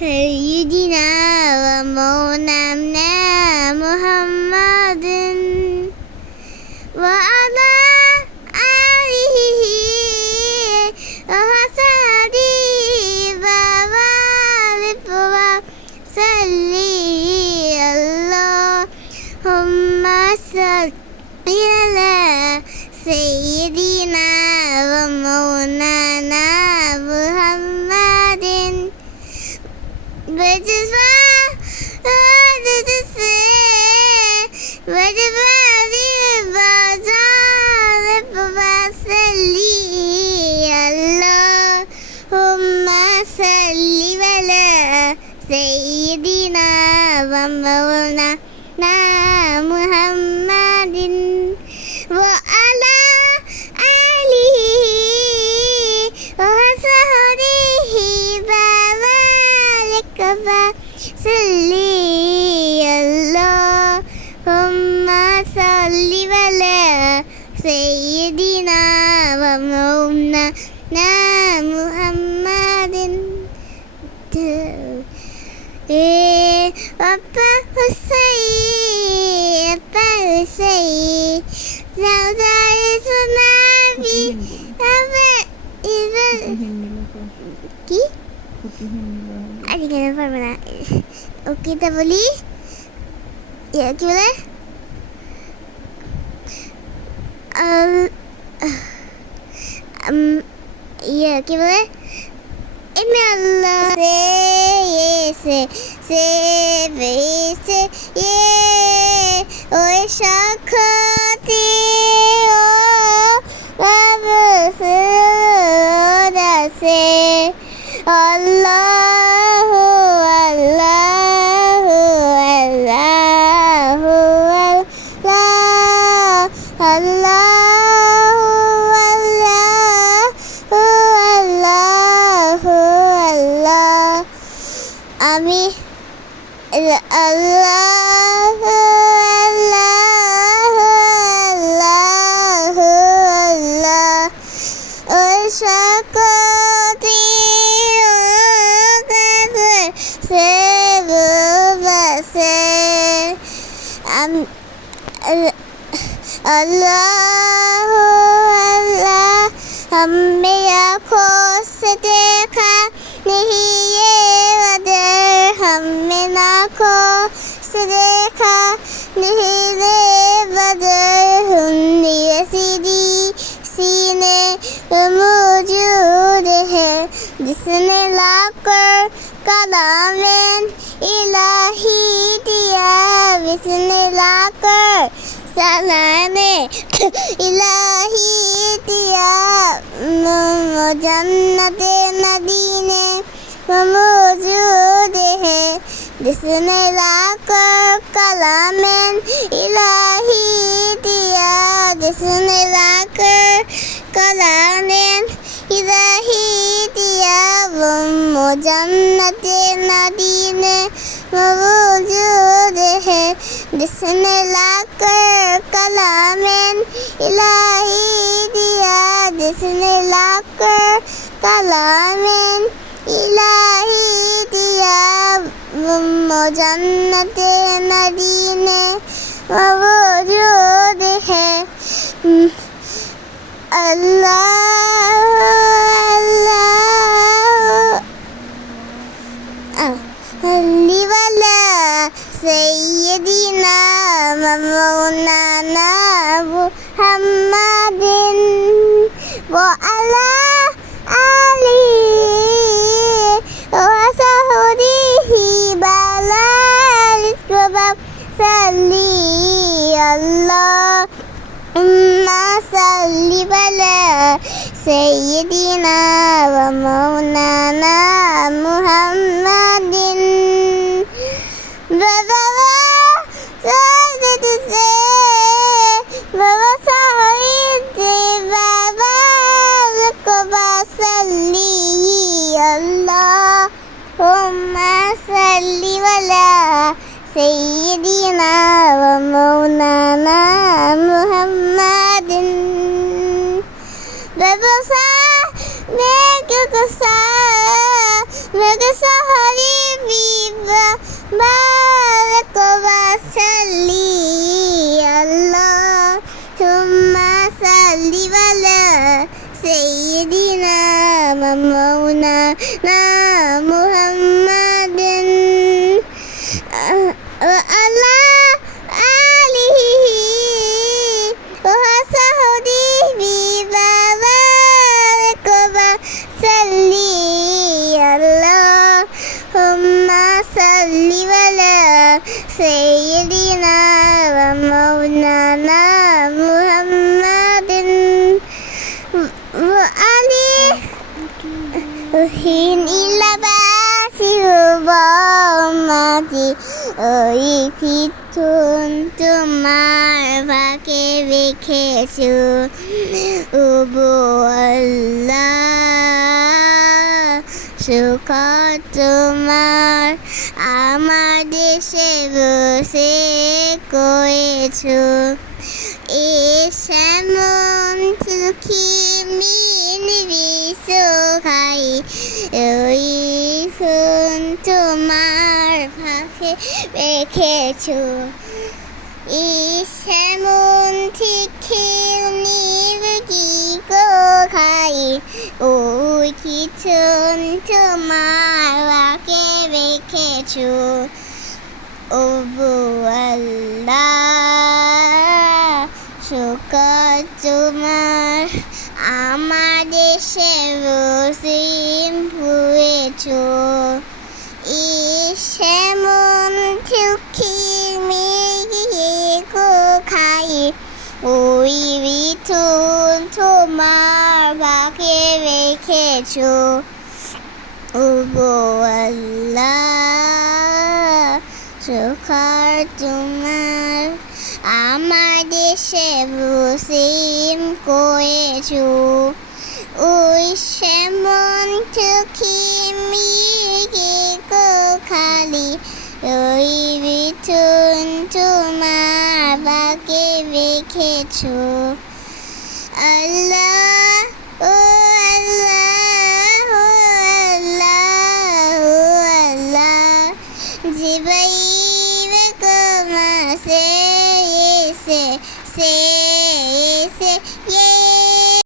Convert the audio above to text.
سيدنا ومولانا محمد وعلى آله وصحبه وبارك وسلم اللهم صل على سيدنا ومولانا محمد اللهم صل على سيدنا ومولانا محمد وعلى آله وصحبه وبارك وسلم اللهم صل على سيدنا ومولانا محمد Papa Hussein, Papa Hussein, Zauda is a Nabi, কি? আরে কেন পারবো না ওকে তা বলি কি বলে কি বলে এমনি আল্লাহ ওই সাক্ষাতে ও আছে আল্লাহ আল্লাহ আল্লাহ আল্লাহ আমি আল্লাহ আল্লাহ আল্লাহ আল্লাহ ওই সকতি সে বসে अल्लाह अल्लाह हमें आँखों से देखा नहीं ये वजह हमें आँखों से देखा नहीं ये वजह ये सीने मौजूद है जिसने लाकर कलाम इलाही दिया जिसने लाकर सलामे इलाही दिया जन्नत मदीने मौजूद है जिसने लाकर कलाम इलाही दिया जिसने लाकर कलाम इलाही दिया वो जन्नत मदीने मौजूद है जिसने लाकर कलाम इलाही दिया जिसने लाकर कलाम इलाही दिया वो जन्नत मदीने मौजूद है अल्लाह अल्लाह वाला सैयदना मौलाना मुहम्मदिन व अला आली व सहबिही बारिक व सल्ली अल्लाहुम्मा सल्ली अला सैयदना व मौलाना मुहम्मदिन سيدنا ومولانا محمد ببصا ميك قصا ميك سهري بارك وسلم اللهم صل على سيدنا ومولانا محمد وعلى آله وصحبه وبارك وسلم اللهم صل على سيدنا ومولانا محمد وعلي وحين إلى باسي وبامتي ওইকিতুন তোমার ফাঁকে রেখেছো ওগো আল্লাহ শুকর তোমার আমার দেশে বসে করেছো এ সেমন সুখী মিনবিষ খাই ওই শুন তোমার ফাঁকে রেখেছো সেমন ঠিক নির্গি গো খাই ওই কিছু তোমার ফাঁকে রেখেছো ও আল্লাহ শুকর তোমার আমার দেশে রসিম পুয়েছো সেমন সুখী মেয়ে গো খাই ওই বিথুন তোমার বাকে রেখেছো ও আল্লাহ শুকর তোমার আমার দেশে রসিম করেছো ওই সেমন সুখী মেয়ে গো খালি ওই বিথুন তোমার বাকে রেখেছো আল্লাহ ও আল্লাহ ও আল্লাহ ও আল্লাহ জিবাই কমাসে এসে